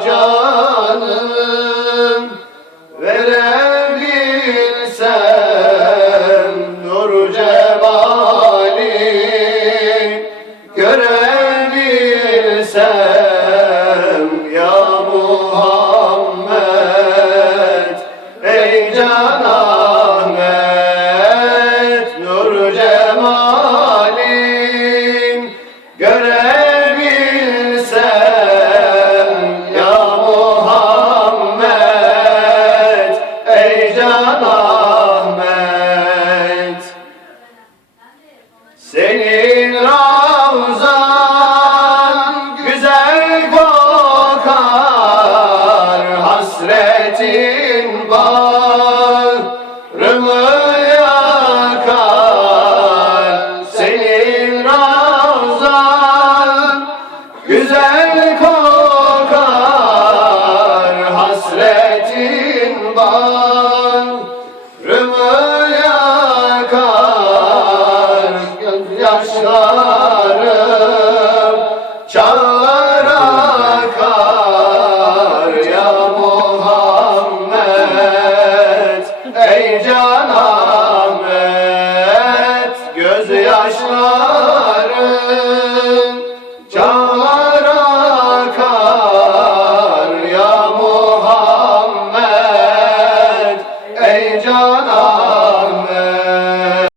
canım verebilsem nur cemali görebilsem ya Muhammed ey can Ahmet nur cemali görebilsem Can Ahmet. Senin ey Can Ahmet gözyaşlarım